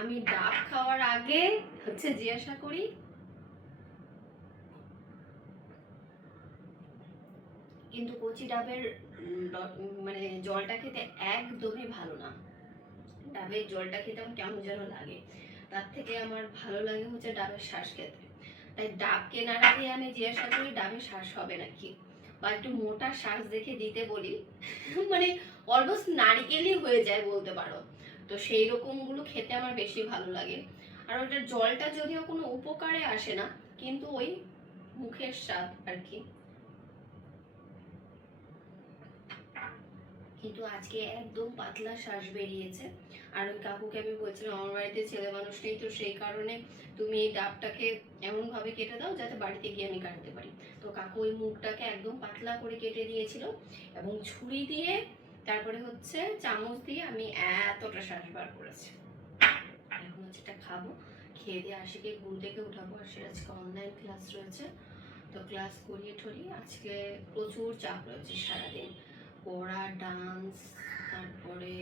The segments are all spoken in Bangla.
আমি ডাব খাওয়ার আগে হচ্ছে জিজ্ঞাসা করি। কিন্তু কচি ডাবের মানে জলটা খেতে একদমই ভালো না। ডাবের জলটা খেতে আমার কেমন যেন লাগে। তার থেকে আমার ভালো লাগে হচ্ছে ডাবের শ্বাস খেতে। তাই ডাব কেনার আগে আমি জিজ্ঞাসা করি ডাবের শ্বাস হবে নাকি? বা একটু মোটা শ্বাস দেখে দিতে বলি। মানে অলমোস্ট নারিকেলই হয়ে যায় বলতে পারো। তো সেই রকমগুলো খেতে আমার বেশি ভালো লাগে। আর ওটার জলটা যদিও কোনো উপকারে আসে না, কিন্তু ওই মুখের স্বাদ আর কি কিন্তু আজকে একদম পাতলা শ্বাস বেরিয়েছে। আর ওই কাকুকে আমি বলছিলাম, আমার বাড়িতে ছেলে মানুষ নেই, তো সেই কারণে তুমি এই ডাবটাকে এমনভাবে কেটে দাও যাতে বাড়িতে গিয়ে আমি কাটতে পারি। তো কাকু ওই মুখটাকে একদম পাতলা করে কেটে দিয়েছিল এবং ছুরি দিয়ে তারপরে হচ্ছে চামচ দিয়ে আমি এতটা শ্বাস বার করেছি। এখন হচ্ছে এটা খাব। খেয়ে দিয়ে আশিকে ঘুম থেকে উঠাবো। আসে আজকে অনলাইন ক্লাস রয়েছে। তো ক্লাস করিয়ে ঠরিয়ে আজকে প্রচুর চাপ রয়েছে সারাদিন। পড়া ডান্স তারপরে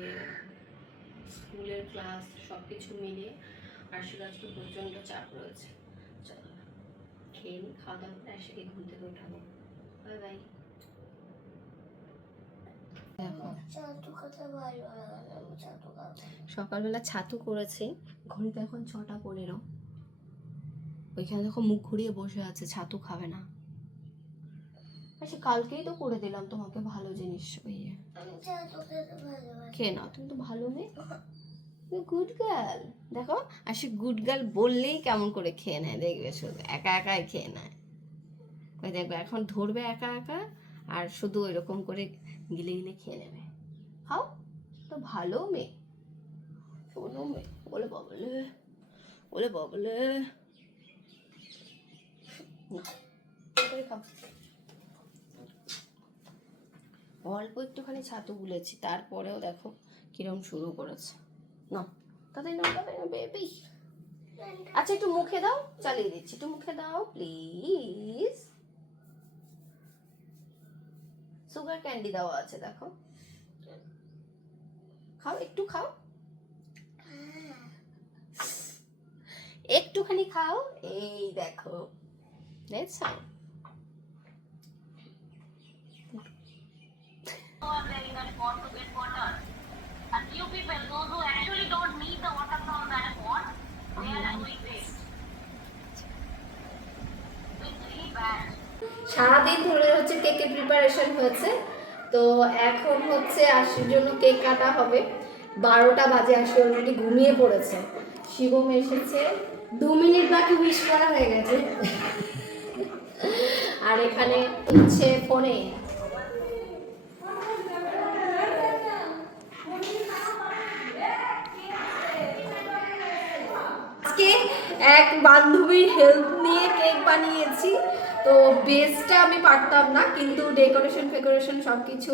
স্কুলের ক্লাস সব কিছু মিলিয়ে আশির আজকে প্রচণ্ড চাপ রয়েছে। চলো, খেয়ে নিই, খাওয়া দাওয়া করে আশিকে ঘুম থেকে উঠাবো। বাই বাই দেখো চাটু খেতে ভালো লাগে আমি চাটু খাব সকালবেলা ছাতু করেছি ঘড়িতে এখন ছটা পনেরো। ওইখানে দেখো মুখ ঘুরিয়ে বসে আছে ছাতু খাবে না। আচ্ছা কালকেই তো করে দিলাম তোমাকে ভালো জিনিস ওই খেয়ে নাও তুমি তো ভালো মেয়ে। গুড গার্ল দেখো আসে গুড গার্ল বললেই কেমন করে খেয়ে নেয় দেখবে শুধু একা একাই খেয়ে নেয়। ওই দেখবে এখন ধরবে একা একা আর শুধু এরকম করে গিলে গিলে খেয়ে নেবে। খাও তো ভালো মেয়ে। শোনো মেয়ে, বলে বাবলে বলে বাবলে। খাও। অল্প একটুখানি ছাতু গুলেছি, তারপরেও দেখো কিরম শুরু করেছে। না তাদের না তাদের বেবি। আচ্ছা একটু মুখে দাও, চালিয়ে দিচ্ছি। একটু মুখে দাও প্লিজ সুগার ক্যান্ডি দেওয়া আছে, দেখো। খাও একটু খাও। হ্যাঁ। একটুখানি খাও এই দেখো। সারাদিন ধরে হচ্ছে কেকের প্রিপারেশন হয়েছে। তো এখন হচ্ছে আশির জন্য কেক কাটা হবে। বারোটা বাজে আশি অলরেডি ঘুমিয়ে পড়েছে। শিবম এসেছে। দু মিনিট বাকি উইশ করা হয়ে গেছে। আর এখানে হচ্ছে ফোনে আজকে এক বান্ধবীর হেল্প নিয়ে কেক বানিয়েছি। তো বেসটা আমি পারতাম না কিন্তু ডেকোরেশন ফেকোরেশন সব কিছু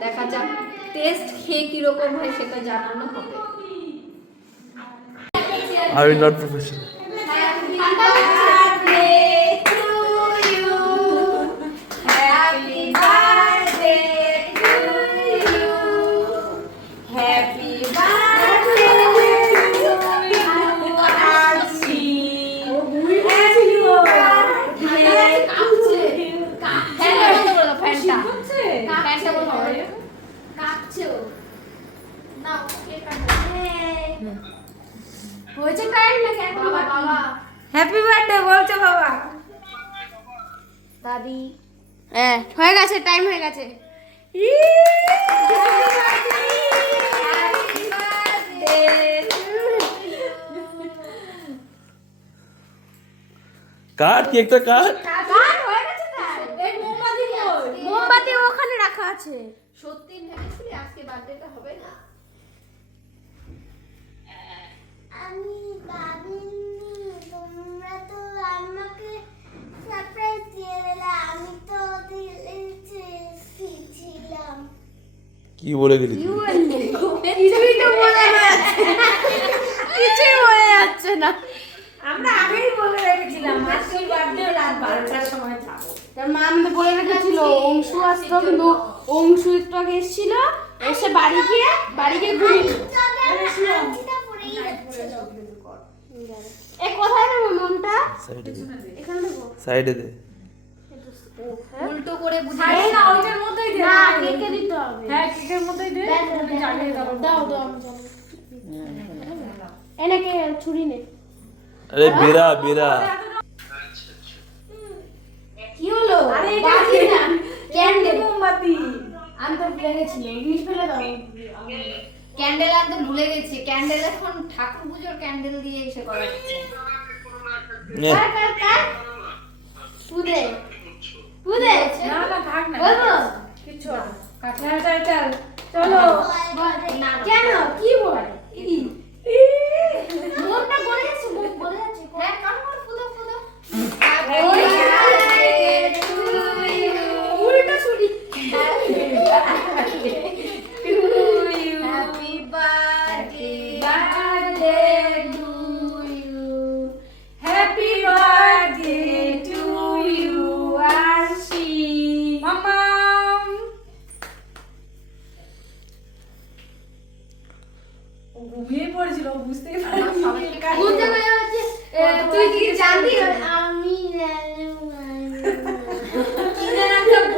দেখা যাক টেস্ট খেয়ে কীরকম হয় সেটা জানানো হবে Are you not professional? হয়েছে টাইম নাকি? এখন বাবা হ্যাপি বার্থডে বলছে বাবা। দাদি। হ্যাঁ হয়ে গেছে টাইম হয়ে গেছে। কাট কেকটা কাট মোমবাতি ওখানে রাখা আছে। সত্যি ভেবেছিলি আজকে বার্থডেটা হবে না? কি বলে গেলি কিছুই তো বলে কিছুই বলে যাচ্ছে না। আমরা আগেই বলে রেখেছিলাম আজকে বার্থডে রাত বারোটার সময় যাব। তার মা আমাদের বলে রেখেছিল অংশু আসতো কিন্তু অংশু একটু আগে এসেছিল এসে বাড়ি গিয়ে বাড়ি গিয়ে যাচ্ছিল এ কোথায় নেব মনটা এখানে দেবো? সাইডে দে। উল্টো করে বুঝে না ওইটার মধ্যেই দে। না না, কেকে দিতে হবে। হ্যাঁ কেকের মধ্যেই দে। দাও, দাও, দাও দাও দাও। আমি জানি এনেকে ছুরি নে। আরে বেরা বেরা কি হলো? আরে এটা না। ক্যান্ডেল মোমবাতি? আমি তো গেছিলাম বিষ ফেলে দাও। ক্যান্ডেল আনতে ভুলে গেছি। ক্যান্ডেল এখন ঠাকুর পুজোর ক্যান্ডেল দিয়ে এসে করা। হচ্ছে পুদে। পুদে? না না থাক না। বলব? কিছু। চল। কেন? কি বলে? ঘুমিয়ে বুঝতেই পারিনি বুঝতে পেরে তুই কি জানতি আমি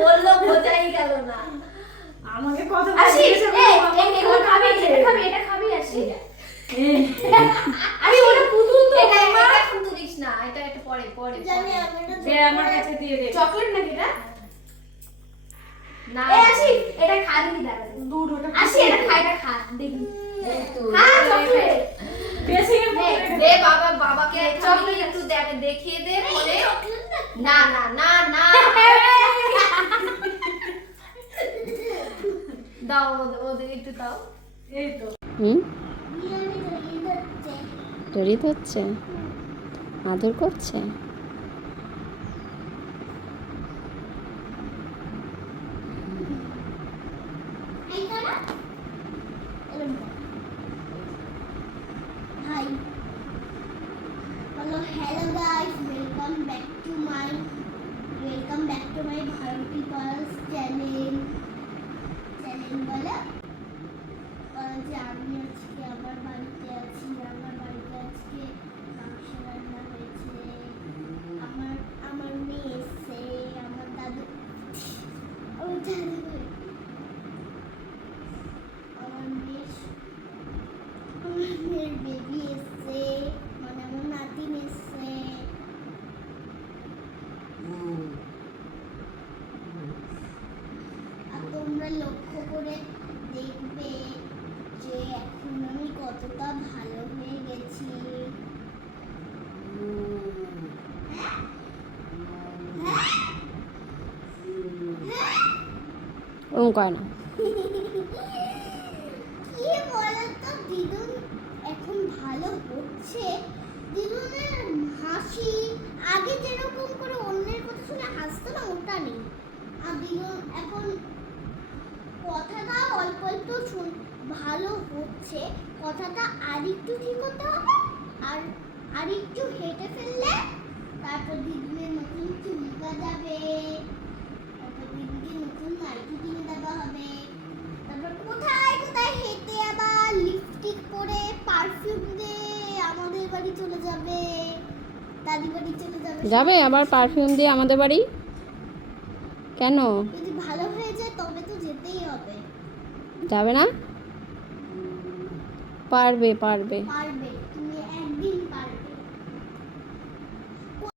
বলল বোঝাই গেল না। আমাকে খাবি এটা খাবি এটা খাবি আসি। আমি ওটা পুতুল তো এটা এটা এখন তুলিস না এটা এটা পরে পরে জানি পরে। আমি এটা দে আমার কাছে দিয়ে দে। চকলেট নাকি এটা? না। আসি এটা খা দেখি দাঁড়া। দূর ওটা আসি এটা খা এটা খা দেখি। খা চকলেট বেশি দে বাবা বাবাকে চকলেট। একটু দে- দেখিয়ে দে বলে। না। না না না দাও ওদের- ওদের একটু দাও। এই তো হুম জড়িত হচ্ছে? আদর করছে? My Bharati pals channel channel বলো যে আমি আজকে আমার বাড়িতে আছি, আমার বাড়িতে আজকে মাংস রান্না হয়েছে আমার আমার মেয়ে এসছে আমার দাদু আমার দাদু আমার মেয়ে আমার মেয়ের বেবি এসছে মানে আমার নাতিন এসছে আর তোমরা লক্ষ্য করে দেখবে যে এখন আমি কতটা ভালো হয়ে গেছি হ্যাঁ? হ্যাঁ? হ্যাঁ? ওরকম করে না। ওটা নেই। আর এখন কথাটা অল্প অল্প শুন, ভালো হচ্ছে। কথাটা আরেকটু ঠিক হতে হবে, আর হেঁটে ফেললে তারপর দিদুনের নতুন চুল যাবে তারপর দিদিকে নতুন নাইটি কিনে দেওয়া হবে তারপর কোথায় কোথায় হেঁটে আবার লিপস্টিক পরে পারফিউম দিয়ে আমাদের বাড়ি চলে যাবে দাদি বাড়ি চলে যাবে যাবে। আবার পারফিউম দিয়ে আমাদের বাড়ি? কেন? যদি ভালো হয়ে যায় তবে তো যেতেই হবে। যাবে না? পারবে পারবে। পারবে।